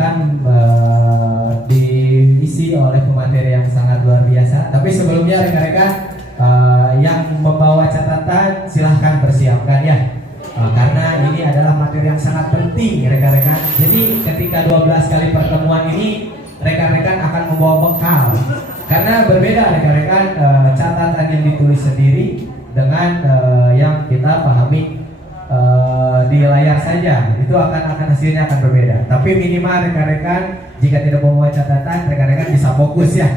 akan diisi oleh pemateri yang sangat luar biasa. Tapi sebelumnya rekan-rekan yang membawa catatan silahkan persiapkan ya. Karena ini adalah materi yang sangat penting rekan-rekan. Jadi ketika 12 kali pertemuan ini rekan-rekan akan membawa bekal. Karena berbeda rekan-rekan catatan yang ditulis sendiri dengan yang kita pahami di layar saja. Itu akan hasilnya akan berbeda. Tapi minimal rekan-rekan jika tidak membawa catatan, rekan-rekan bisa fokus ya.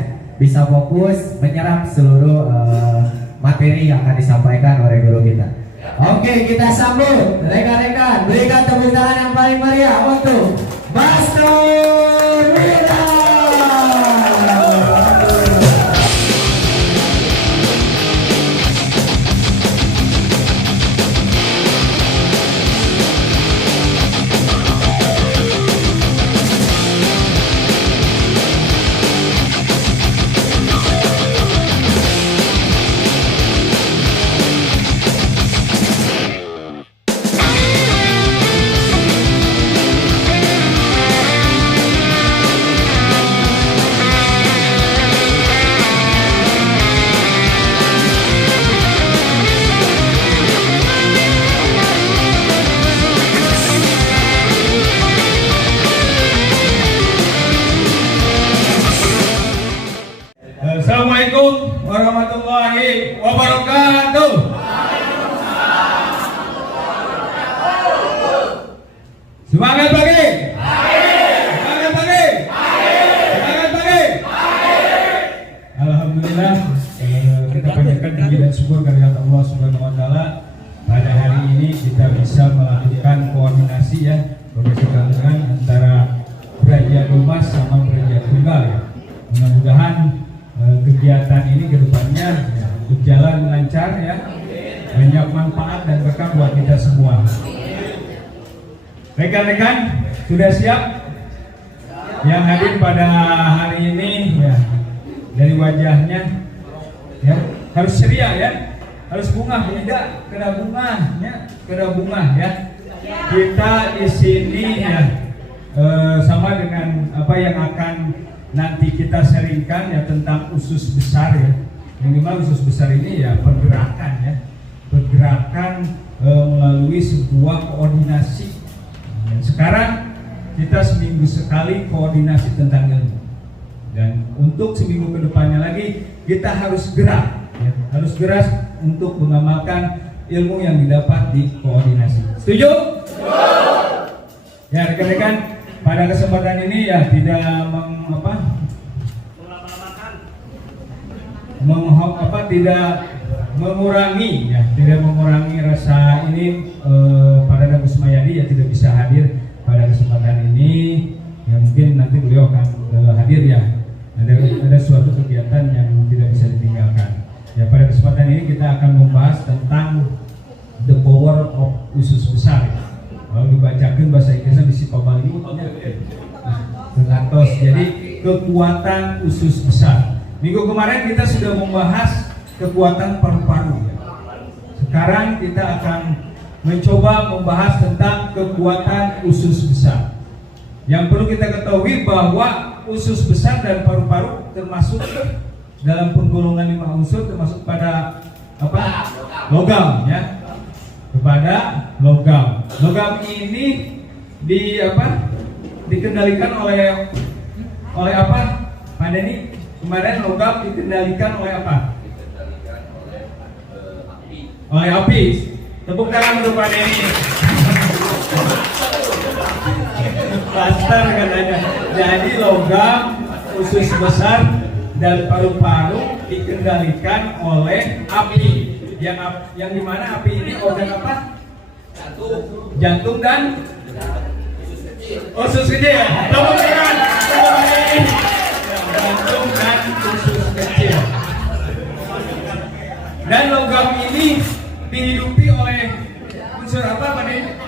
Bisa fokus menyerap seluruh materi yang akan disampaikan oleh guru kita. Oke, kita sambut rekan-rekan, berikan tepuk tangan yang paling meriah untuk Master Wira. Assalamualaikum warahmatullahi wabarakatuh. Semangat pagi. Semangat pagi. Semangat pagi. Alhamdulillah kita panjatkan puji dan syukur kehadirat Allah Subhanahu wa taala. Pada hari ini kita bisa melakukan koordinasi ya, berkesinambungan antara Praja Dumas sama Praja Tunggal ya. Mudah-mudahan kegiatan ini ke depannya ya, berjalan lancar ya, banyak manfaat dan berkah buat kita semua. Rekan-rekan sudah siap? Yang hadir pada hari ini ya, dari wajahnya ya, harus ceria ya, harus bunga, tidak kena bunga ya, kena bunga ya. Kita di sini ya sama dengan apa yang akan nanti kita sharingkan ya tentang usus besar ya. Minimal usus besar ini ya pergerakan ya, pergerakan melalui sebuah koordinasi. Dan sekarang kita seminggu sekali koordinasi tentang ilmu. Dan untuk seminggu kedepannya lagi kita harus gerak ya, harus gerak untuk mengamalkan ilmu yang didapat di koordinasi. Setuju? Ya rekan-rekan, pada kesempatan ini ya tidak tidak mengurangi ya, tidak mengurangi rasa ini pada Dagu Semayadi ya tidak bisa hadir pada kesempatan ini ya, mungkin nanti beliau akan hadir ya, ada suatu kegiatan yang tidak bisa ditinggalkan ya. Pada kesempatan ini kita akan membahas tentang the power of usus besar ya. Kalau dibacakan bahasa Inggrisnya bisi pabali dengan tos, jadi kekuatan usus besar. Minggu kemarin kita sudah membahas kekuatan paru-paru. Sekarang kita akan mencoba membahas tentang kekuatan usus besar. Yang perlu kita ketahui bahwa usus besar dan paru-paru termasuk dalam penggolongan 5 unsur, termasuk pada apa? Logam ya. Kepada logam. Logam ini dikendalikan oleh apa? Pada ini kemarin logam dikendalikan oleh apa? Oleh api. Tepuk tangan untuk Pak Denny. Plaster katanya. Jadi logam, usus besar dan paru-paru dikendalikan oleh api. Yang dimana api ini organ apa? Jantung dan usus kecil. Tepuk tangan. Jantung dan usus kecil. Dan logam ini dihidupi oleh unsur apa Pak Denny?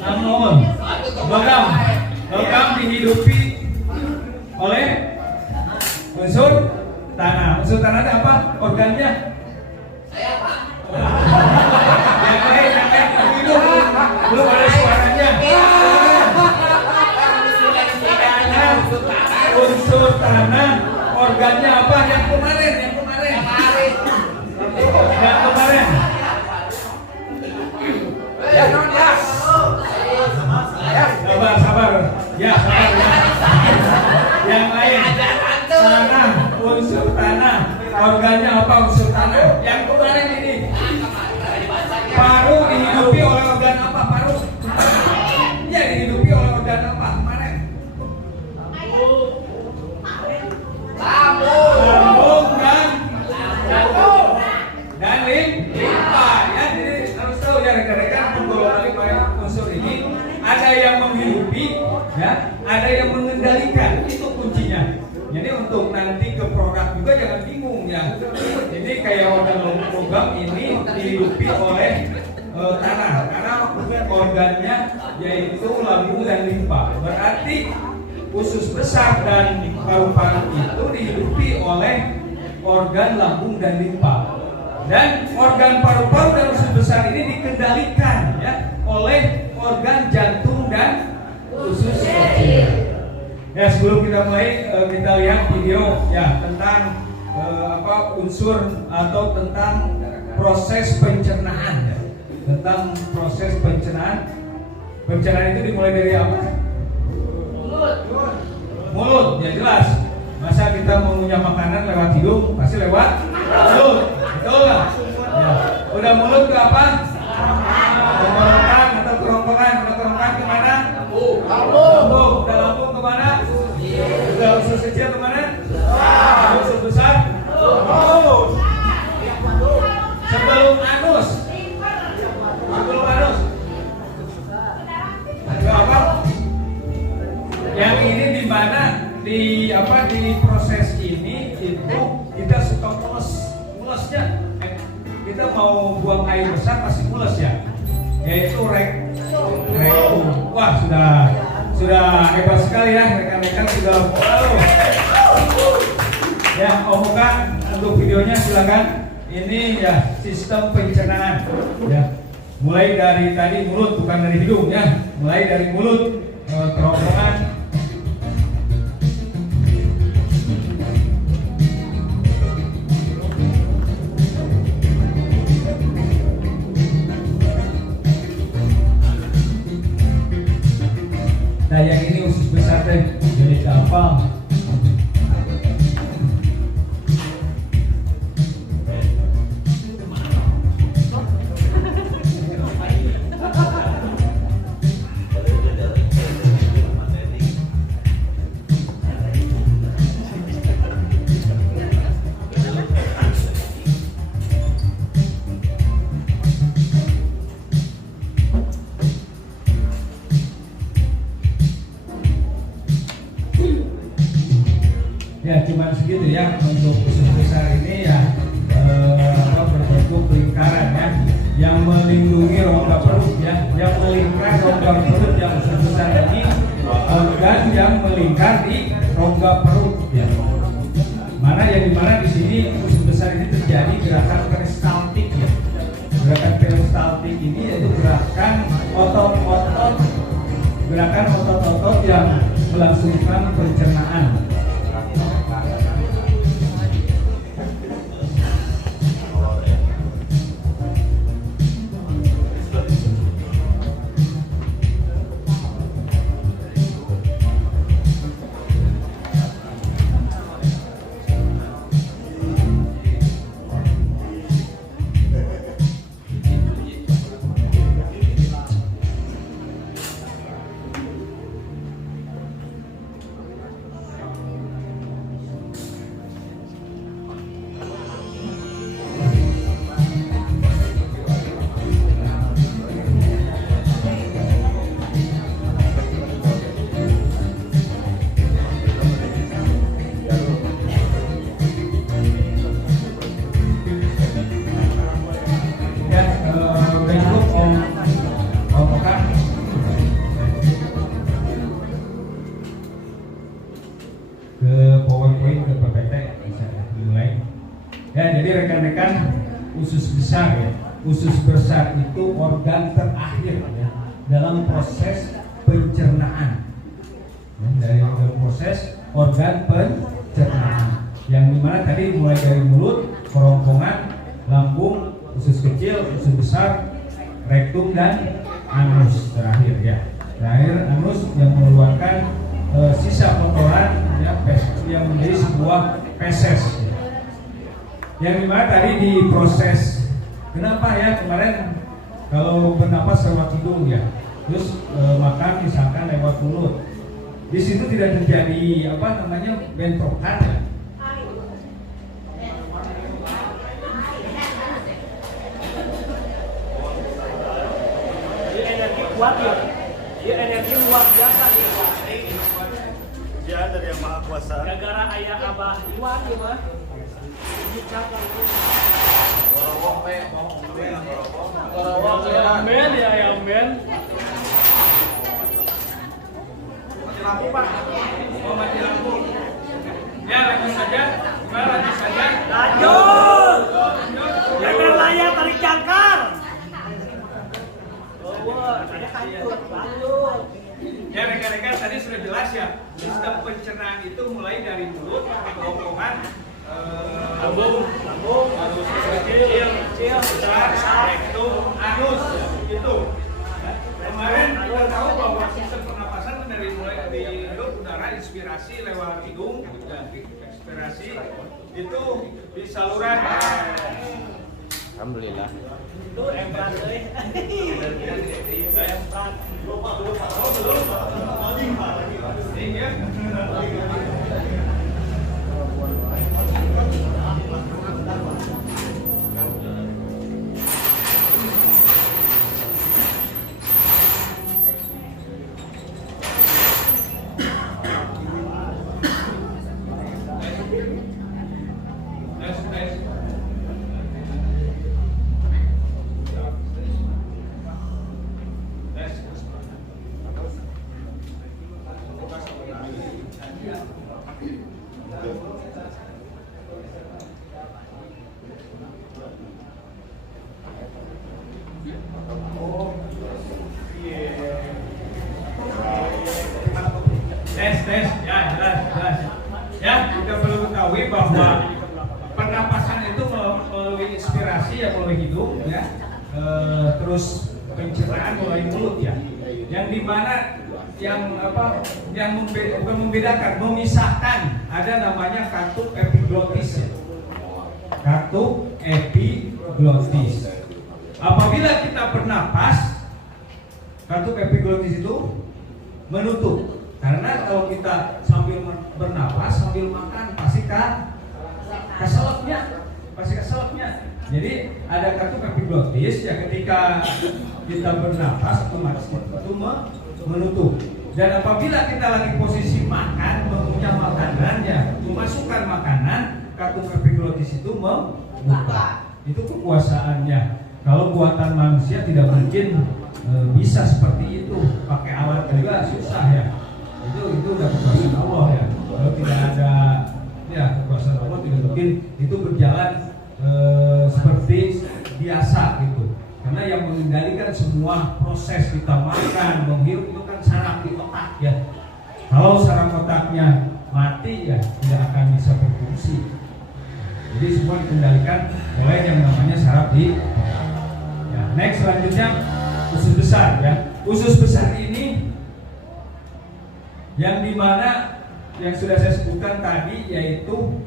Amol. Logam dihidupi oleh unsur tanah. Unsur tanah itu apa? Organnya? Saya Pak. Yang lain itu belum ada suaranya. organnya apa unsur tanah? Yang kemarin ini paru dihidupi oleh organ apa? Paru? Ya, dihidupi oleh organ apa kemarin? Lambung dan limpa. Ya, jadi harus tahu ya rekan-rekan, penggolongan lima unsur ini ada yang menghidupi, ya, ada yang mengendalikan. Itu kuncinya. Jadi untuk nanti ke produk juga jangan bingung ya. Ini kayak organ logam ini dihidupi oleh tanah, karena organnya yaitu lambung dan limpa. Berarti usus besar dan paru-paru itu dihidupi oleh organ lambung dan limpa. Dan organ paru-paru dan usus besar ini dikendalikan ya oleh organ jantung dan usus kecil. Ya, sebelum kita mulai kita lihat video ya tentang unsur atau tentang proses pencernaan ya. Tentang proses pencernaan. Pencernaan itu dimulai dari apa? Mulut, ya jelas. Masa kita mengunyah makanan lewat hidung, pasti lewat mulut, betul nggak? Ya. Udah mulut ke apa? Tenggorokan atau kerongkongan? Udah kerongkongan kemana? Lambung. Udah lambung kemana? Udah usus kecil kemana? Usus besar? Mulut. Sebelum anus. Sebelum anus. Ada apa? Yang ini di mana di proses ini itu kita suka mulesnya. Kita mau buang air besar pasti mules ya. Yaitu rektum. Wah, sudah hebat sekali ya rekan-rekan, sudah wow. Ya, Om Muka untuk videonya silakan. Ini ya sistem pencernaan ya. Mulai dari tadi mulut, bukan dari hidung ya. Mulai dari mulut, kerongkongan. Nah, yang ini usus besar teh jadi apa? Ya, cuma segitu ya untuk usus besar ini ya berbentuk lingkaran ya, yang melindungi rongga perut ya, yang melingkar rongga perut. Yang usus besar ini organ yang melingkar di rongga perut ya. Mana yang dimana di sini usus besar ini terjadi gerakan peristaltik ya. Gerakan peristaltik ini yaitu gerakan otot-otot yang melangsungkan pencernaan. Ya, jadi rekan-rekan, usus besar ya. Usus besar itu organ terakhir ya, dalam proses pencernaan. Ya, dari proses organ pencernaan. Yang dimana tadi mulai dari mulut, kerongkongan, lambung, usus kecil, usus besar, rektum dan anus terakhir ya. Terakhir anus yang mengeluarkan sisa kotoran ya, yang menjadi sebuah feses. Ya. Yang dimana tadi diproses. Kenapa ya kemarin kalau bernapas lewat hidung ya, terus makan misalkan lewat mulut, di situ tidak terjadi bentrokan ya. Energi kuat ya, dia energi luar biasa nih. Dia dari yang maha kuasa. Gara-gara ayah abah Iwan ya mah. Amin ya amin. Lampu Pak, mau mati lampu. Ya lanjut saja, lanjut saja. Lanjut. Jangan layar tarik jangkar. Lanjut. Ya rekan-rekan tadi sudah jelas ya, sistem pencernaan itu mulai dari mulut, kerongkongan, lambung, harus kecil, besar, rektum, anus, gitu. Kemarin kita tahu bahwa sistem pernapasan dari mulai dari udara inspirasi lewat hidung dan ekspirasi itu di saluran. Alhamdulillah. Itu emprat euy. Emprat. Tes, ya jelas. Ya, kita perlu ketahui bahwa pernapasan itu melalui inspirasi ya melalui hidung ya, terus pencernaan melalui mulut ya. Yang dimana bukan membedakan, memisahkan ada namanya katup epiglotis ya. Katup epiglotis. Apabila kita bernapas, katup epiglotis itu menutup. Karena kalau kita sambil bernapas, sambil makan pasti keselapnya. Jadi ada katup epiglotis ya, ketika kita bernapas otomatis itu menutup. Dan apabila kita lagi posisi makan, mengunyah makanan ya, memasukkan makanan, katup epiglotis itu membuka. Itu kekuasaannya. Kalau buatan manusia tidak mungkin bisa seperti itu. Pakai alat juga susah ya. Itu udah kekuasaan Allah ya. Kalau tidak ada ya kekuasaan Allah tidak mungkin itu berjalan seperti biasa gitu. Karena yang mengendalikan semua proses kita makan, menghirup itu kan saraf di otak ya. Kalau saraf otaknya mati ya tidak akan bisa berfungsi. Jadi semua dikendalikan oleh yang namanya saraf di otak. Ya, next selanjutnya usus besar ya. Usus besar ini yang dimana yang sudah saya sebutkan tadi yaitu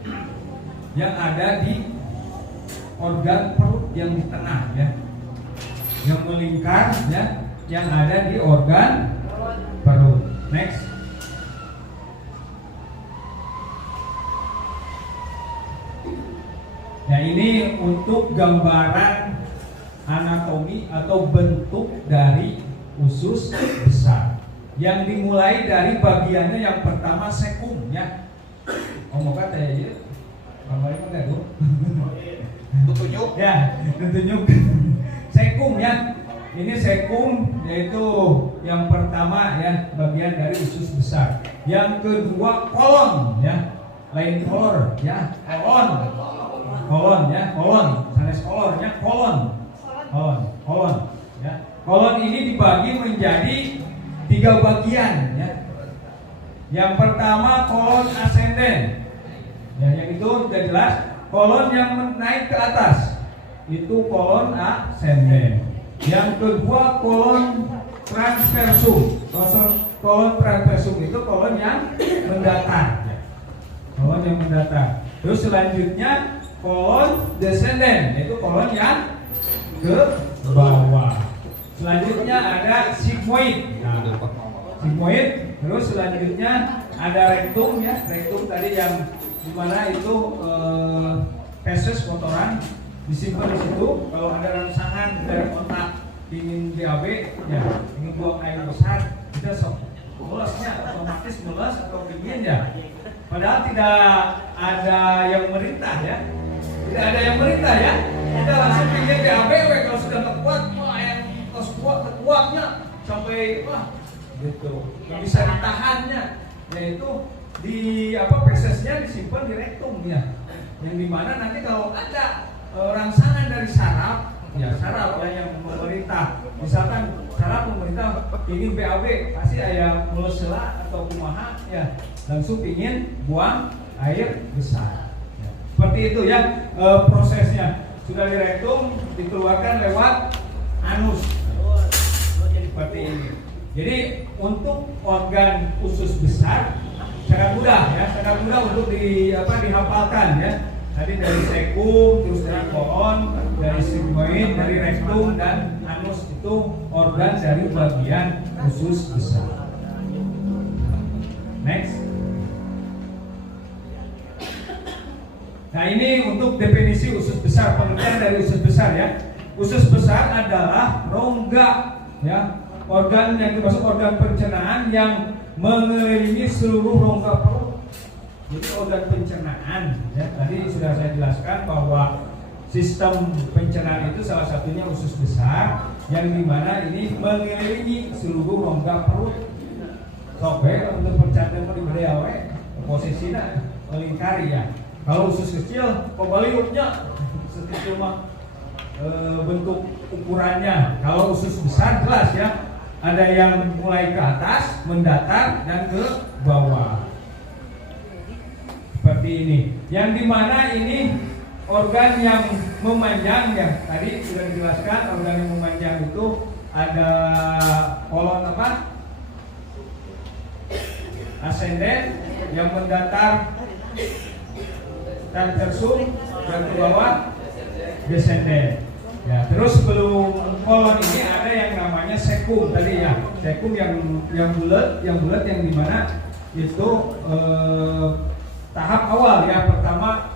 yang ada di organ perut yang di tengah ya, yang melingkar ya, yang ada di organ perut. Next. Nah ini untuk gambaran anatomi atau bentuk dari usus besar. Yang dimulai dari bagiannya yang pertama sekum ya. Omong kata ya, gambarnya enggak tuh? Tunjuk. Ya, tunjuk. Sekum ya. Ini sekum yaitu yang pertama ya, bagian dari usus besar. Yang kedua kolon ya. Lain kolor ya, kolon. Kolon ya, kolon. Sanes kolornya kolon. Kolon ya. Kolon ini dibagi menjadi 3 bagian ya. Yang pertama kolon ascenden. Ya, yang itu sudah jelas. Kolon yang naik ke atas itu kolon ascenden. Yang kedua kolon transversum. Kolon transversum itu kolon yang mendatar ya. Kolon yang mendatar. Terus selanjutnya kolon descendant, yaitu kolon yang ke bawah. Selanjutnya ada sigmoid. Nah, sigmoid. Terus selanjutnya ada rektum ya. Rektum tadi yang dimana itu feses kotoran disimpan di situ. Kalau ada rangsangan dari otak ingin BAB, ya ingin buang air besar, kita sok mulasnya otomatis mulas atau dingin ya. Padahal tidak ada yang merintah ya. Tidak ada yang merintah ya. Kita langsung ingin BAB kalau sudah terkuat, wah yang terkuatnya sampai wah gitu. Nggak bisa ditahannya. Yaitu di fesesnya disimpan di rektum ya. Yang dimana nanti kalau ada rangsangan dari saraf ya yang pemerintah, misalkan saraf pemerintah ingin BAB, pasti ayah mulus sela atau kumaha ya langsung ingin buang air besar ya. Seperti itu ya prosesnya. Sudah di rektum dikeluarkan lewat anus seperti ini. Jadi untuk organ usus besar sangat mudah ya, sangat mudah untuk dihafalkan ya. Tadi dari sekum, terus dari kolon, dari sigmoid, dari rektum dan anus itu organ dari bagian usus besar. Next. Nah ini untuk definisi usus besar, pengertian dari usus besar ya. Usus besar adalah rongga ya, organ yang termasuk organ pencernaan yang mengelilingi seluruh rongga perut. Jadi organ pencernaan ya, tadi sudah saya jelaskan bahwa sistem pencernaan itu salah satunya usus besar yang dimana ini mengelilingi seluruh rongga perut. Sobe untuk percantikan di beliau posisinya melingkari ya. Kalau usus kecil, pembaliutnya usus kecil mah bentuk ukurannya. Kalau usus besar jelas ya, ada yang mulai ke atas, mendatar dan ke bawah. Seperti ini, yang dimana ini organ yang memanjang ya, tadi sudah dijelaskan organ yang memanjang itu ada kolon ascendent yang mendatar dan tersum dan ke bawah descendent ya. Terus sebelum kolon ini ada yang namanya sekum tadi ya, sekum yang bulat yang dimana itu tahap awal ya, pertama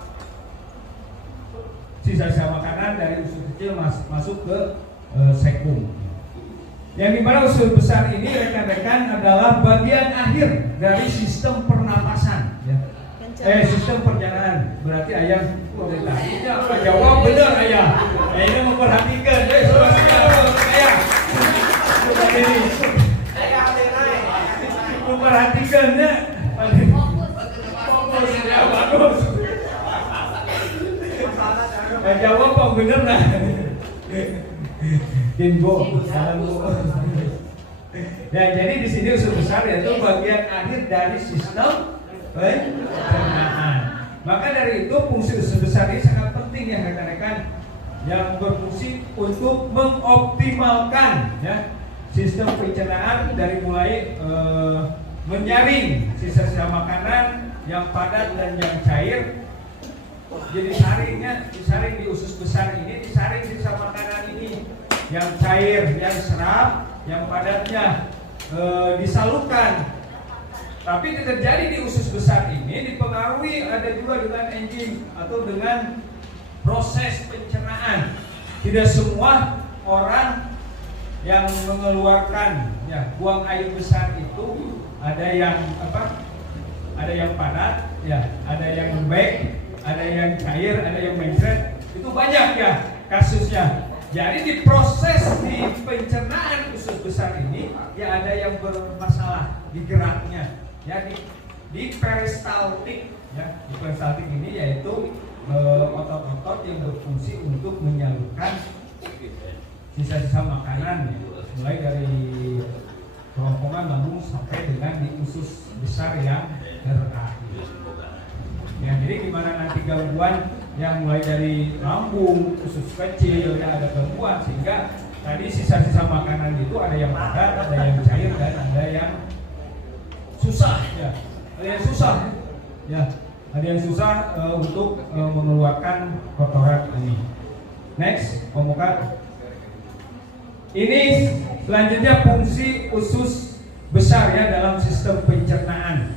sisa-sisa makanan dari usus kecil masuk ke sekum. Yang dimana usus besar ini rekan-rekan adalah bagian akhir dari sistem pernapasan ya. Sistem pencernaan. Berarti ayah dari tadi jawab benar ayah. Ini memperhatikan ayah. Ini memperhatikannya. Bagus. Jawab Pak bener nah. Dinbo, salam Bu. Ya, jadi di sini usus besar yaitu bagian akhir dari sistem pencernaan. Maka dari itu fungsi usus besar ini sangat penting ya rekan-rekan, yang berfungsi untuk mengoptimalkan ya sistem pencernaan dari mulai menyaring sisa-sisa makanan yang padat dan yang cair. Jadi disaring di usus besar ini, disaring sisa makanan ini yang cair, yang serap, yang padatnya disalurkan. Tapi yang terjadi di usus besar ini dipengaruhi ada juga dengan enzim atau dengan proses pencernaan. Tidak semua orang yang mengeluarkan ya buang air besar itu ada yang ada yang padat ya, ada yang lembek, ada yang cair, ada yang mencret. Itu banyak ya kasusnya. Jadi di proses di pencernaan usus besar ini ya ada yang bermasalah di geraknya ya, di peristaltik ya. Di peristaltik ini yaitu otot-otot yang berfungsi untuk menyalurkan sisa-sisa makanan mulai dari kerongkongan lambung sampai dengan di usus besar yang terakhir. Ya, jadi gimana nanti gangguan yang mulai dari lambung, usus kecil, ya ada gangguan sehingga tadi sisa-sisa makanan itu ada yang padat, ada yang cair dan ada yang susah ya, ada yang susah ya. ada yang susah untuk mengeluarkan kotoran ini. Next, Pemuka. Ini selanjutnya fungsi usus besar ya dalam sistem pencernaan.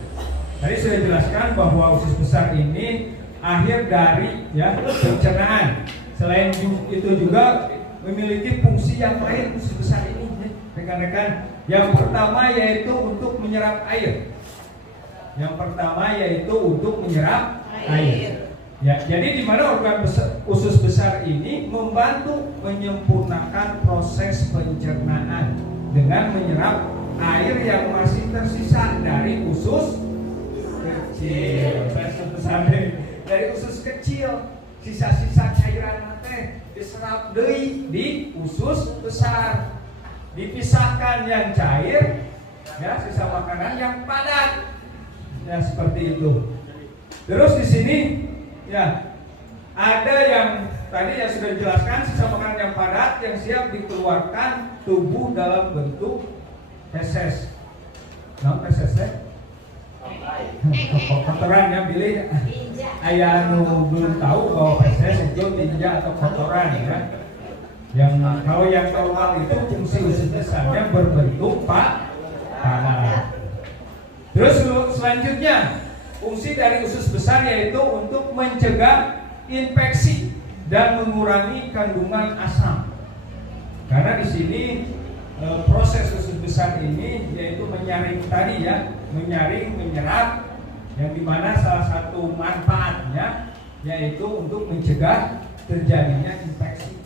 Tadi sudah jelaskan bahwa usus besar ini akhir dari ya pencernaan. Selain itu juga memiliki fungsi yang lain usus besar ini, rekan-rekan. Yang pertama yaitu untuk menyerap air. Yang pertama yaitu untuk menyerap air. Ya, jadi di mana organ usus besar ini membantu menyempurnakan proses pencernaan dengan menyerap air yang masih tersisa dari usus kecil. Usus besar dari usus kecil, sisa-sisa cairan teh diserap deui di usus besar. Dipisahkan yang cair, ya sisa makanan yang padat, ya seperti itu. Terus di sini, ya ada yang tadi yang sudah dijelaskan sisa makanan yang padat yang siap dikeluarkan tubuh dalam bentuk feses. Nah, fesesnya kotoran ya pilih. Ayah belum tahu bahwa feses itu tinja atau kotoran ya. Yang kalau yang normal itu fungsi usus besarnya berbentuk padat. Terus selanjutnya fungsi dari usus besar yaitu untuk mencegah infeksi dan mengurangi kandungan asam. Karena di sini proses usus besar ini yaitu menyaring tadi ya, menyaring, menyerap, yang dimana salah satu manfaatnya yaitu untuk mencegah terjadinya infeksi.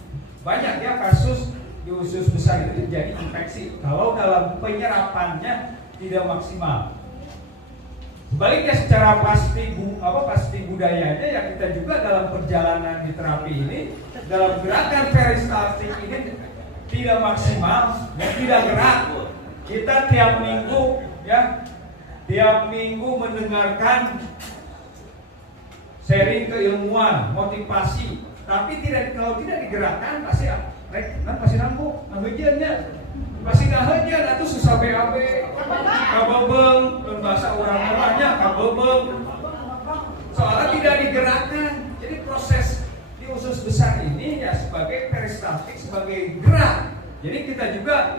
Banyak ya kasus di usus besar itu terjadi infeksi kalau dalam penyerapannya tidak maksimal. Sebaliknya secara pasti budayanya ya kita juga dalam perjalanan di terapi ini dalam gerakan peristaltik ini tidak maksimal, ya, tidak gerak. Kita tiap minggu mendengarkan sharing keilmuan, motivasi, tapi kalau tidak digerakkan pasti pasti nanggung, ngahejeunnya. Pasti ngahejeun atuh susah BAB, kabebeng, dan bahasa orang orangnya kabebeng. Soalnya tidak digerakkan. Jadi proses di usus besar ini ya sebagai peristaltik, sebagai gerak. Jadi kita juga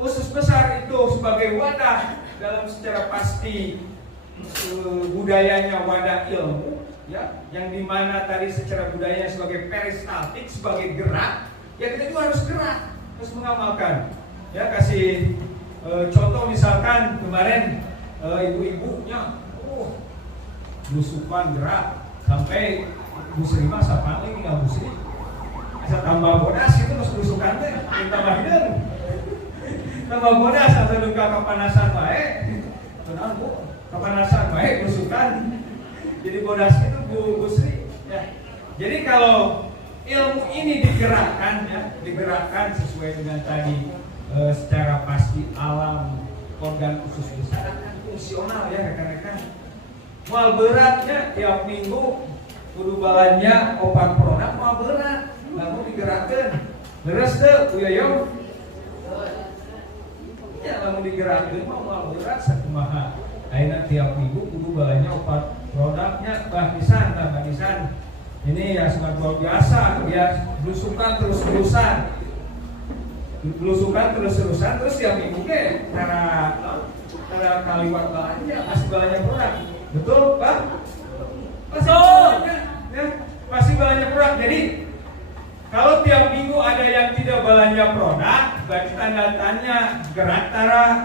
usus besar itu sebagai wadah dalam secara pasti budayanya wadah ilmu. Ya, yang dimana tadi secara budaya sebagai peristaltik, sebagai gerak, ya kita juga harus gerak, harus mengamalkan. Ya, kasih contoh misalkan kemarin ibu-ibunya, belusukan gerak sampai Bu Sri masa paling nggak Bu Sri, bisa tambah bodas itu terus belusukan teh, tambah hideung, tambah bodas atau duka kepanasan baik, tenang Bu, kepanasan baik belusukan. Jadi bodas itu Bu Sri ya. Jadi kalau ilmu ini digerakkan ya, digerakkan sesuai dengan tadi secara pasti alam organ usus besar akan fungsional ya rekan-rekan. Mal beratnya tiap minggu kudu balannya obat produk mal berat, lalu digerakkan. Leres teh kuyayo. Ya lalu digerakkan mal berat sakumaha. Ayeuna tiap minggu kudu balannya obat produknya bahnisan. Ini ya sangat luar biasa ya, belusukan terus-terusan terus tiap minggu ke cara kaliwat bahannya pasti bahannya produk, betul Pak? Pasti bahannya produk. Jadi kalau tiap minggu ada yang tidak belanja produk, berarti tanda tanya gerak gerak.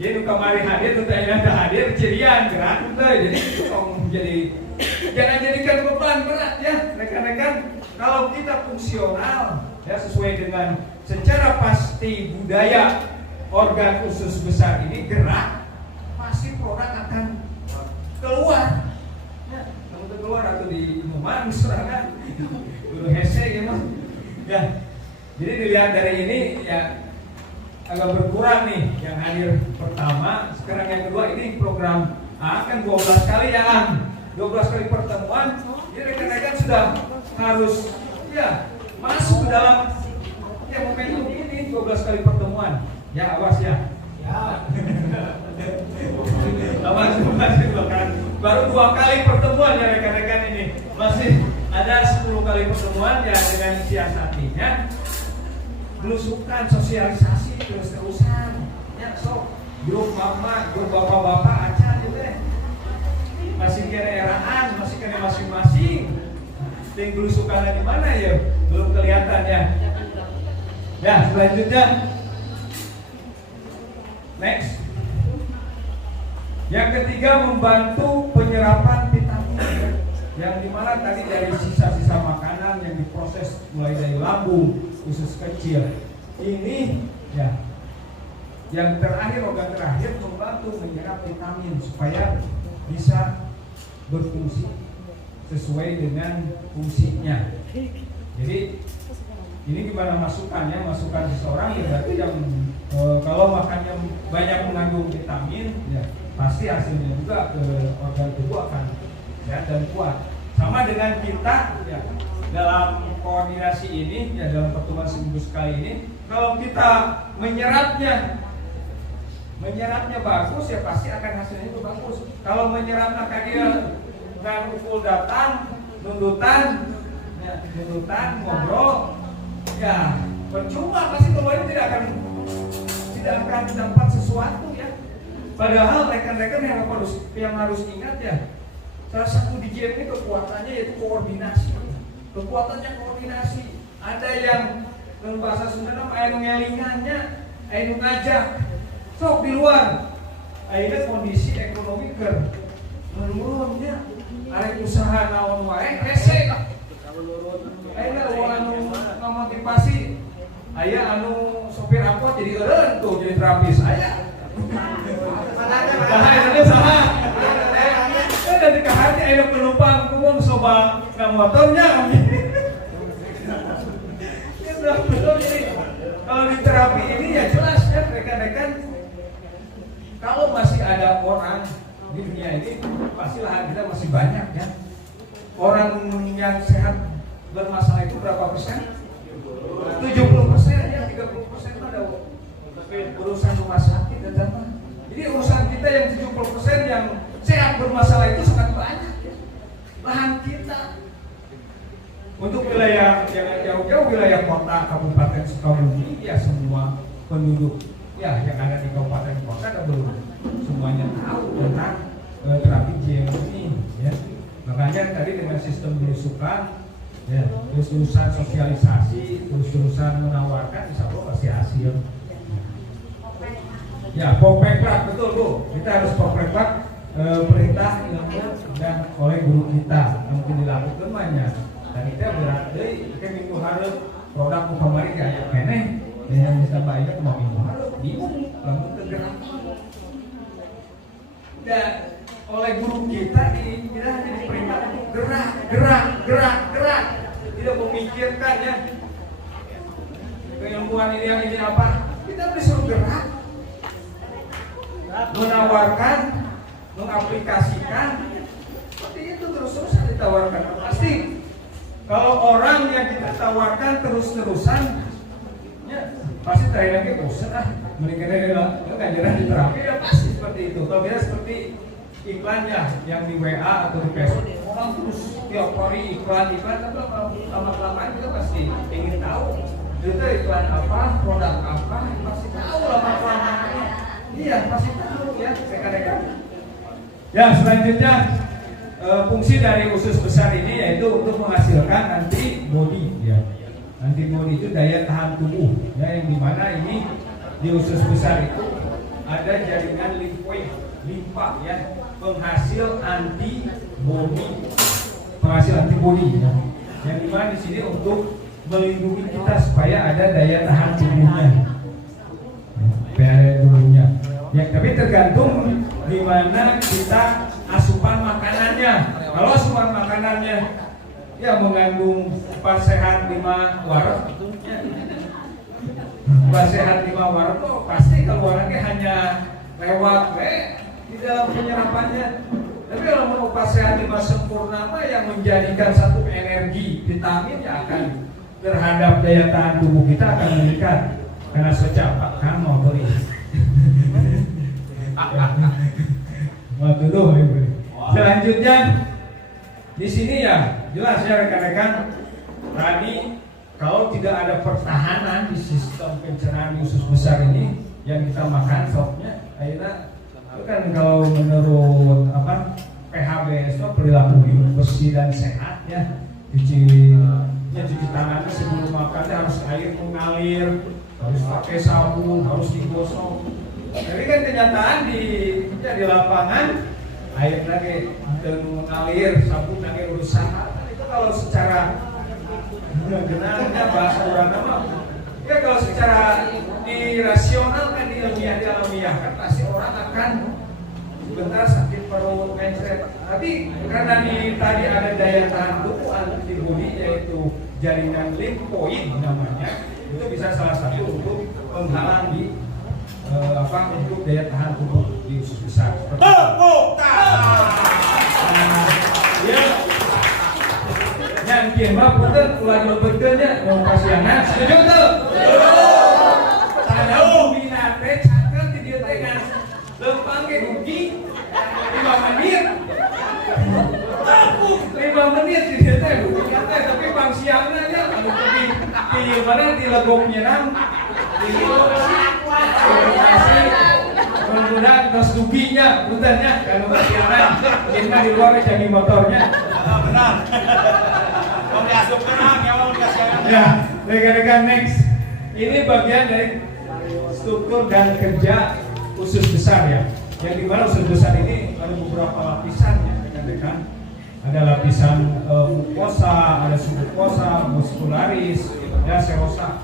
Jadi kemari hadir, tuh ada hadir cirian gerak tuh. Jadi jangan jadikan beban berat ya rekan-rekan. Kalau kita fungsional ya sesuai dengan secara pasti budaya organ usus besar ini gerak, pasti produk akan keluar. Ya, kalau keluar atau di minuman serangan, dulu hese ya mas. Ya, jadi dilihat dari ini ya agak berkurang nih yang hadir pertama. Sekarang yang kedua ini program A kan 12 kali ya 12 kali pertemuan. Jadi rekan-rekan sudah harus ya masuk ke dalam ya momentum ini 12 kali pertemuan. Ya awas ya. Awas 2 kali pertemuan ya rekan-rekan ini. Masih ada 10 kali pertemuan ya dengan siasatinya. Belusukan sosialisasi terus-terusan. Ya sok grup mama, grup bapak-bapak aja gitu deh. Masih kira eraan, masih kira masing-masing. Ting belusukannya di mana ya? Belum kelihatan ya. Ya, selanjutnya next. Yang ketiga, membantu penyerapan vitamin. Yang dimana tadi dari sisa-sisa makanan yang diproses mulai dari lambung, usus kecil. Ini ya. Yang terakhir, organ terakhir membantu menyerap vitamin supaya bisa berfungsi sesuai dengan fungsinya. Jadi ini gimana masukannya? Masukan seseorang ya berarti yang kalau makannya banyak mengandung vitamin, ya pasti hasilnya juga organ tubuh akan sehat dan kuat. Sama dengan kita ya dalam koordinasi ini ya dalam pertemuan seminggu sekali ini, kalau kita menyerapnya bagus ya pasti akan hasilnya itu bagus. Kalau menyerapnya kayak dia dengan ukul datang, nundutan ngobrol, ya percuma pasti keluarnya tidak akan dapat sesuatu ya. Padahal rekan-rekan yang harus ingat ya, salah satu di GM ini kekuatannya yaitu koordinasi. Kekuatannya koordinasi. Ada yang dalam bahasa Sunda aya ngelingannya, aya nu ngajak. Sok di luar. Ayeuna kondisi ekonomi keur menurunnya. Arek usaha naon wae hese. Ayeuna anu ngamotivasi. Aya anu sopir angkot jadi eureun tuh jadi terapis aya. Bahaya saha. Dari kahati aya penumpang kumaha soba ka motornya. Ya betul ini. Kalau di terapi ini ya jelas ya rekan-rekan, kalau masih ada orang di dunia ini pasti lahan kita masih banyak ya. Orang yang sehat bermasalah itu berapa persen? 70% ya, 30% itu ada urusan rumah sakit dan apa. Jadi urusan kita yang 70% yang sehat bermasalah itu sangat banyak ya. Lahan kita untuk wilayah yang jauh-jauh, wilayah kota, kabupaten Sukabumi ya semua penduduk ya yang ada di kabupaten kota ada belum semuanya tahu tentang terapi GM ini ya. Makanya tadi dengan sistem belusukan ya, terus-terusan sosialisasi, terus-terusan menawarkan, insya Allah pasti hasil. Ya, popeklat betul Bu. Kita harus popeklat perintah ilmu dan oleh guru kita mungkin dilakukan banyak. Dan kita berarti ke minggu harus produk mukamari kayak kene yang bisa bayar mau minggu harus bingung lalu tergerak. Dan oleh guru kita kita hanya diperintah untuk gerak, tidak memikirkan ya keilmuan ini apa. Kita disuruh gerak, menawarkan, mengaplikasikan, seperti itu terus-terusan ditawarkan. Pasti kalau orang yang kita tawarkan terus-terusan, ya pasti terakhir bosan mendingan ngajaran di terapi ya pasti seperti itu. Kalau biasa seperti iklannya yang di WA atau di Facebook, orang terus tiap hari iklan, tapi lama-kelamaan kita pasti ingin tahu itu iklan apa, produk apa, pasti tahu lama-kelamaan. Iya pasti tahu ya rekan-rekan. Ya selanjutnya fungsi dari usus besar ini yaitu untuk menghasilkan antibodi ya. Antibodi itu daya tahan tubuh ya, yang dimana ini di usus besar itu ada jaringan limfa ya, penghasil antibodi ya. Yang dimana di sini untuk melindungi kita supaya ada daya tahan tubuhnya. Dulunya. Ya, tapi tergantung di mana kita asupan makanannya. Kalau asupan makanannya ya mengandung pas sehat 5 warat, pas sehat 5 warat tuh pasti keluarannya hanya lewat di dalam penyerapannya. Tapi kalau mau pas sehat 5 sempurna yang menjadikan satu energi vitamin yang akan terhadap daya tahan tubuh kita akan meningkat karena secepat kan mau beli. Waktu itu selanjutnya Selanjutnya di sini ya jelas ya rekan-rekan, tadi kalau tidak ada pertahanan di sistem pencernaan usus besar ini yang kita makan sopnya, akhirnya itu kan kalau menurut PHBS itu perilaku hidup bersih dan sehat ya, cuci tangannya sebelum makannya harus air mengalir, harus pakai sabun, harus digosok. Tapi kan kenyataan di lapangan air lagi mengalir, sabun lagi berusaha. Itu kalau secara genarnya bahasa orang nama, ya kalau secara dirasionalkan di alamiah kan pasti orang akan sebentar sakit perut, mencret. Tapi karena tadi ada daya tahan tubuh antibodi yaitu jaringan limfoid namanya, itu bisa salah satu untuk menghalang untuk daya tahan tubuh di usus besar. Yang kira punten ulah nyebutkeunnya nu pasiana. Setuju teu? Tanda bumina teh caket di dieu teh kan lempang ge dugi 5 menit. 5 menit di dieu teh dugi teh tapi pang siangna nya anu di mana di legoknya nang di kemudian dos duginya puntennya kalau pasiana kita di luar jadi motornya. Benar. Mau diasup kenang ya mau dikasih. Ya, rekan-rekan next. Ini bagian dari struktur dan kerja usus besar ya. Yang dimana usus besar ini ada beberapa lapisan ya rekan-rekan. Ada lapisan mukosa, ada submukosa, muscularis, dan serosa.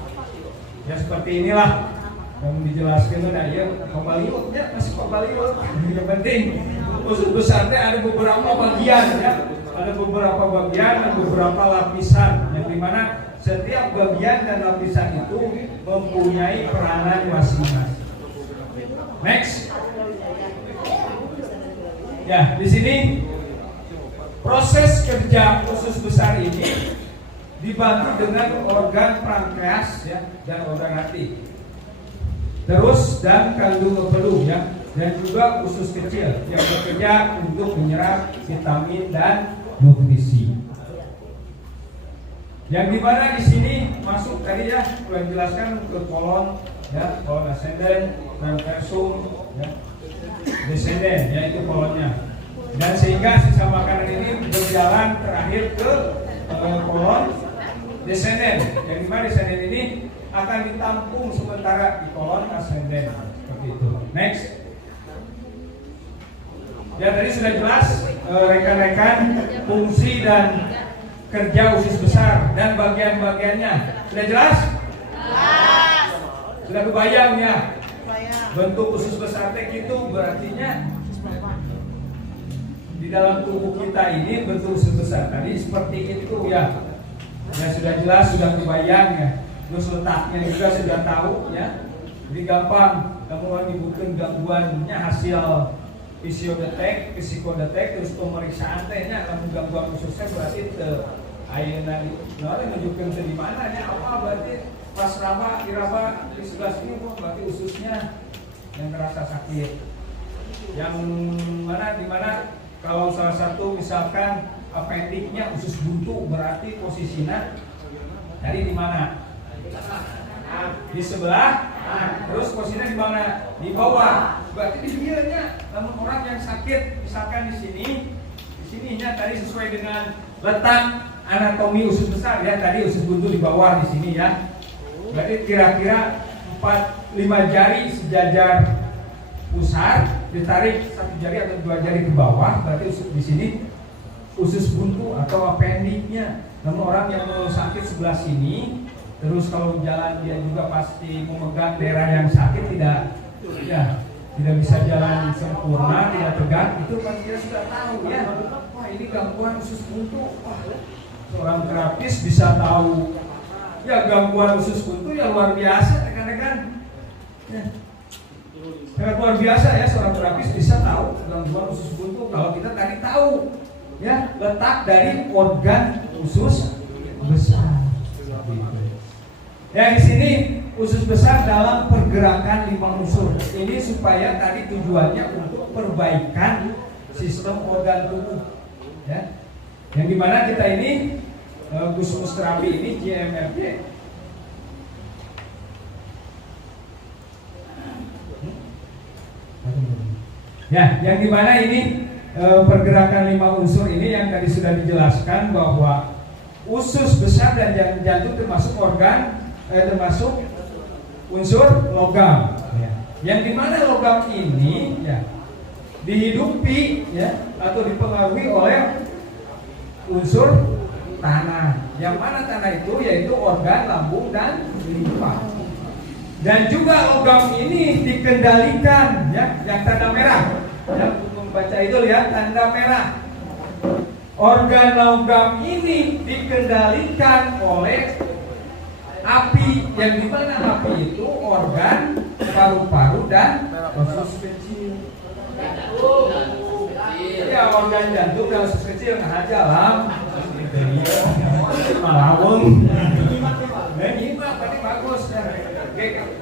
Ya seperti inilah yang dijelaskan tadi ya pembaliutnya masih pembaliut. Yang penting usus besar ada beberapa bagian ya. Ada beberapa bagian dan beberapa lapisan yang dimana setiap bagian dan lapisan itu mempunyai peranan masing-masing. Next, ya di sini proses kerja usus besar ini dibantu dengan organ pankreas ya dan organ hati. Terus dan kandung peluh ya dan juga usus kecil yang bekerja untuk menyerap vitamin dan nutrisi. Yang dimana di sini masuk tadi ya, sudah dijelaskan ke kolon ya, kolon ascendent, transversum, ya, descendent, yaitu kolonnya. Dan sehingga sisa makanan ini berjalan terakhir ke kolon descendent. Yang dimana descendent ini akan ditampung sementara di kolon ascendent seperti itu. Next. Ya tadi sudah jelas rekan-rekan fungsi dan kerja usus besar dan bagian-bagiannya. Sudah jelas? Jelas. Sudah kebayang ya? Bentuk usus besar teh itu berartinya di dalam tubuh kita ini bentuk usus besar tadi seperti itu ya. Ya sudah jelas, sudah kebayang ya. Terus letaknya juga sudah tahu ya. Jadi gampang kamu menyebutkan gangguannya hasil fisiodetek, psikodetek, terus pemeriksaan tehnya kamu gangguan ususnya berarti ayeuna menunjukkan di mana nya apa berarti pas iraba di sebelah sini berarti ususnya yang terasa sakit. Yang mana di mana kalau salah satu misalkan appendiknya usus buntu berarti posisinya tadi di mana? Di sebelah, terus posisinya di mana? Di bawah. Berarti di dianya, namun orang yang sakit, misalkan di sininya tadi sesuai dengan letak anatomi usus besar ya. Tadi usus buntu di bawah di sini ya. Berarti kira-kira 4-5 jari sejajar pusar, ditarik 1 jari atau 2 jari ke bawah. Berarti di sini usus buntu atau appendiknya. Namun orang yang sakit sebelah sini. Terus kalau jalan dia juga pasti memegang daerah yang sakit tidak bisa jalan sempurna, tidak tegak, itu kan dia sudah tahu ya. Wah ini gangguan usus buntu. Wah, seorang terapis bisa tahu ya gangguan usus buntu ya luar biasa rekan-rekan. Ya. Sangat luar biasa ya seorang terapis bisa tahu gangguan usus buntu kalau kita tadi tahu ya letak dari organ usus besar. Ya di sini usus besar dalam pergerakan 5 unsur. Ini supaya tadi tujuannya untuk perbaikan sistem organ tubuh, ya. Yang dimana kita ini Gusmus terapi ini GMRT. Ya, yang dimana ini pergerakan 5 unsur ini yang tadi sudah dijelaskan bahwa usus besar dan jantung termasuk organ termasuk unsur logam. Ya. Yang dimana logam ini ya dihidupi ya atau dipengaruhi oleh unsur tanah. Yang mana tanah itu yaitu organ lambung dan limfa. Dan juga logam ini dikendalikan ya, yang tanda merah. Ya, membaca itu lihat tanda merah. Organ logam ini dikendalikan oleh api, yang dimana api itu organ paru-paru dan usus kecil. Ya, organ jantung dan usus kecil nggak aja lah. Malawung. Nyimak tadi bagus ya.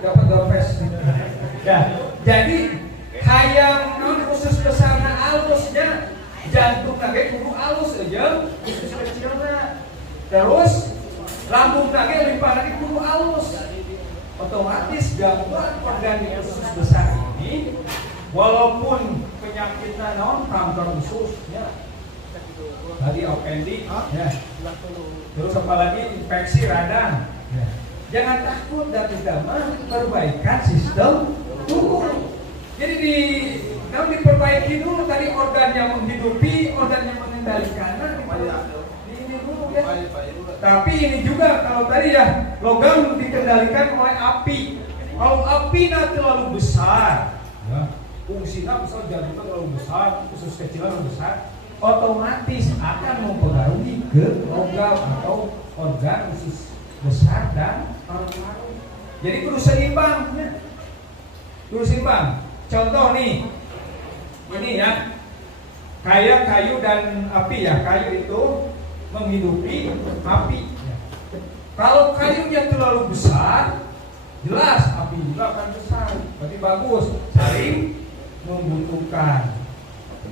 Dapat dompes. Ya, jadi hayang non usus besarna alusnya, jantung nage kudu alus aja, usus kecilna. Terus lambung nage limpa nage kudu alus. Otomatis gangguan organ di usus besar ini, walaupun penyakitnya non kanker ususnya, tadi appendix, ya. Terus apalagi infeksi radang. Ya. Jangan takut dan tidak perbaikan sistem tubuh. Jadi diperbaiki dulu tadi organ yang menghidupi, organ yang mengendalikan. Ini dulu ya. Tapi ini juga kalau tadi ya logam dikendalikan oleh api. Kalau api terlalu besar, ya, fungsinya misal jantung terlalu besar, usus kecil terlalu besar, otomatis akan mempengaruhi ke logam atau organ usus besar dan paru-paru. Jadi kudu seimbang ya. Kudu seimbang. Contoh nih, ini ya, kayak kayu dan api ya. Kayu itu menghidupi api. Kalau kayunya terlalu besar, jelas api juga akan besar. Berarti bagus, saling membutuhkan.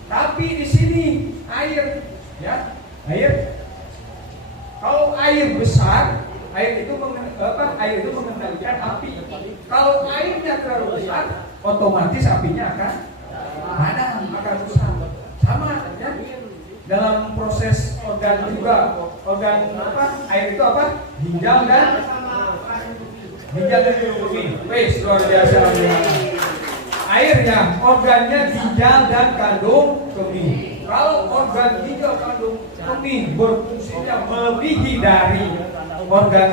Tapi di sini air, ya, air. Kalau air besar, air itu mengendalikan api. Kalau airnya terlalu besar, otomatis apinya akan padam, akan rusak. Sama ya. Dalam proses organ juga, organ air itu ginjal dan kemih. Wes luar biasa. Air ya, organnya ginjal dan kandung kemih. Kalau organ ginjal kandung kemih berfungsinya melebihi dari organ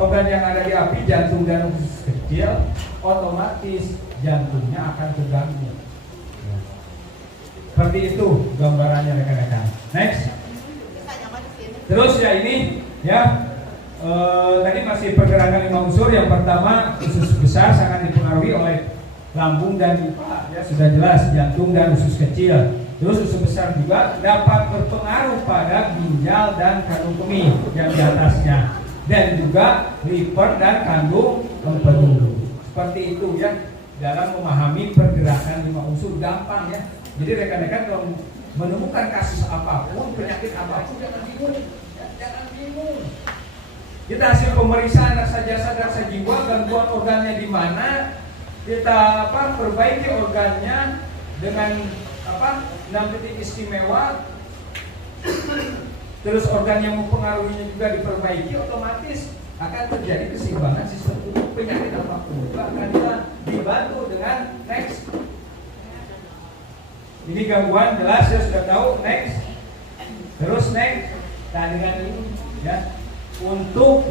organ yang ada di api, jantung dan usus kecil, otomatis jantungnya akan terganggu. Seperti itu gambarannya rekan-rekan. Next. Terus ya ini ya tadi masih pergerakan 5 unsur. Yang pertama usus besar sangat dipengaruhi oleh lambung dan limfa, ya sudah jelas, jantung dan usus kecil. Terus usus besar juga dapat berpengaruh pada ginjal dan kandung kemih yang di atasnya, dan juga liver dan kandung empedu. Seperti itu ya, dalam memahami pergerakan 5 unsur gampang ya. Jadi rekan-rekan kalau menemukan kasus apapun, penyakit apapun, jangan bingung, ya, jangan bingung. Kita hasil pemeriksaan rasa jasad, rasa jiwa, gangguan organnya di mana, kita perbaiki organnya dengan 6 titik istimewa. Terus organ yang mempengaruhinya juga diperbaiki, otomatis akan terjadi keseimbangan sistem tubuh. Penyakit apapun juga akan dibantu dengan next. Ini gangguan jelas ya, sudah tahu. Next. Terus next. Nah dengan ini ya, untuk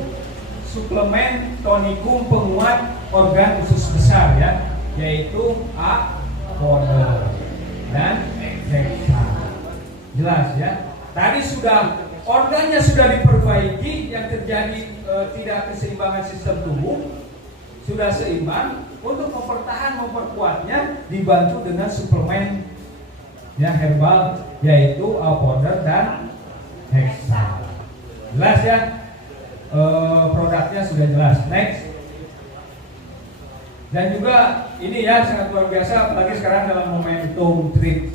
suplemen tonikum penguat organ usus besar ya, yaitu A, powder dan Hexa. Jelas ya. Tadi sudah organnya sudah diperbaiki, yang terjadi tidak keseimbangan sistem tubuh sudah seimbang. Untuk memperkuatnya dibantu dengan suplemen ya herbal, yaitu A powder dan Hexa. Jelas ya. Produknya sudah jelas. Next. Dan juga ini ya sangat luar biasa, apalagi sekarang dalam momentum treat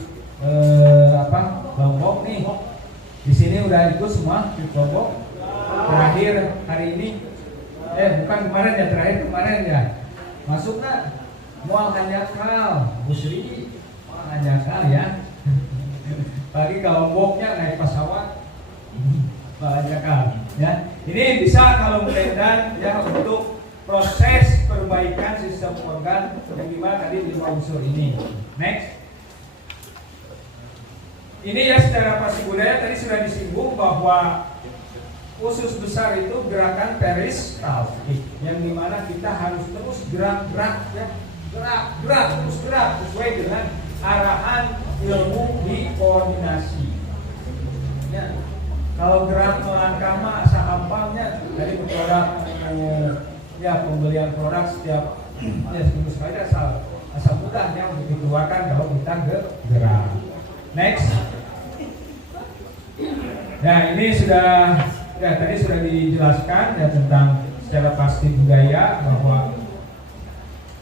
Lombok nih. Di sini udah ikut semua di Lombok. Terakhir hari ini, bukan kemarin ya, terakhir kemarin ya. Masuk nggak? Mual Hanyakal, Busri, Mual Hanyakal ya. Pagi ke Lomboknya naik pesawat, Mual Hanyakal ya. Ini bisa kalau Medan ya untuk proses perbaikan sistem organ yang dimana tadi 5 unsur ini. Next. Ini ya secara pasti budaya tadi sudah disinggung bahwa usus besar itu gerakan peristaltik yang dimana kita harus terus gerak-gerak ya, gerak terus gerak sesuai dengan arahan ilmu di koordinasi. Ya. Kalau gerak melangkah mah sahampangnya dari produk ya pembelian produk setiap ya seminggu sekali asal mudahnya untuk dikeluarkan kalau kita gerak. Next. Nah ini sudah ya tadi sudah dijelaskan ya tentang secara pasti budaya bahwa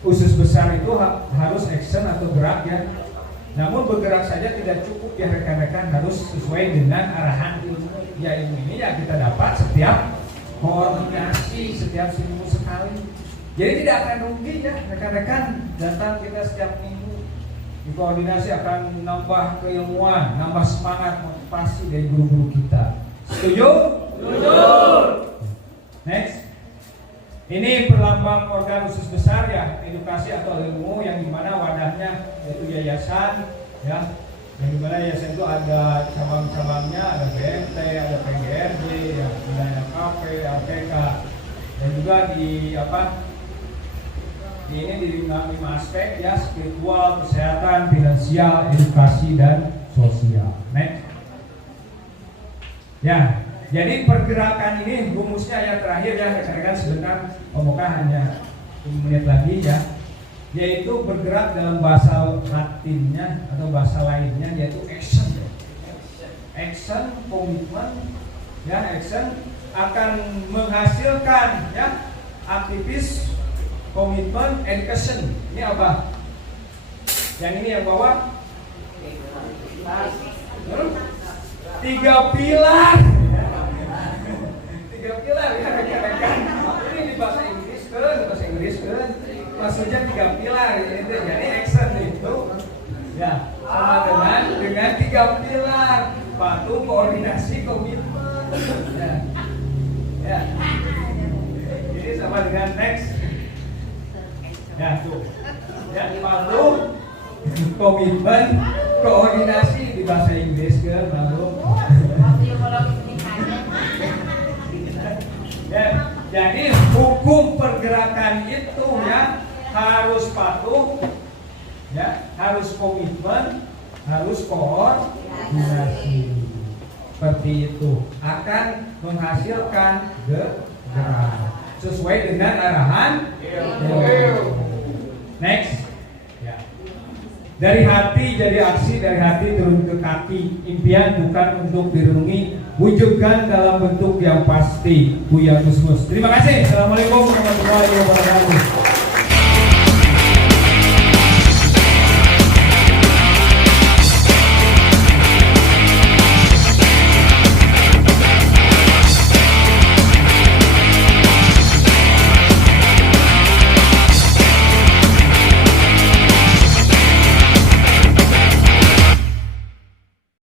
usus besar itu harus action atau gerak ya. Namun bergerak saja tidak cukup ya rekan-rekan, harus sesuai dengan arahan ilmu. Ya ilmu ini ya kita dapat setiap koordinasi setiap seminggu sekali. Jadi tidak akan rugi ya rekan-rekan datang kita setiap minggu. Di koordinasi akan nambah keilmuan, nambah semangat, motivasi dari guru-guru kita. Setuju? Setuju. Next. Ini perlambang organ usus besar ya, edukasi atau ilmu yang dimana wadahnya yaitu yayasan ya. Yang dimana yayasan itu ada cabang-cabangnya, ada BMT, ada PGRJ, ya, ada KP, APK, dan juga di ini di 5 aspek ya, spiritual, kesehatan, finansial, edukasi dan sosial. Next. Ya, jadi pergerakan ini rumusnya yang terakhir ya rekan-rekan sebentar pembuka hanya 10 menit lagi ya, yaitu bergerak dalam bahasa Latinnya atau bahasa lainnya yaitu action. Action, komitmen, ya action akan menghasilkan ya aktivis, komitmen, education. Ini apa? Yang ini yang bawah 3 pilar. 3 pilar ya rekan-rekan. Ini di bahasa Inggris kan, maksudnya 3 pilar itu. Jadi action itu ya sama dengan 3 pilar, patuh, koordinasi, komitmen. Ya. Jadi sama dengan next. Ya tuh. Ya patuh, komitmen, koordinasi di bahasa Inggris kan lalu. Ya, jadi hukum pergerakan itu ya harus patuh, ya harus komitmen, harus koordinasi. Seperti itu akan menghasilkan gerak sesuai dengan arahan. Next. Ya. Dari hati jadi aksi, dari hati turun ke kaki. Impian bukan untuk direnungi, wujudkan dalam bentuk yang pasti. Buya Gusmus. Terima kasih. Assalamualaikum warahmatullahi wabarakatuh.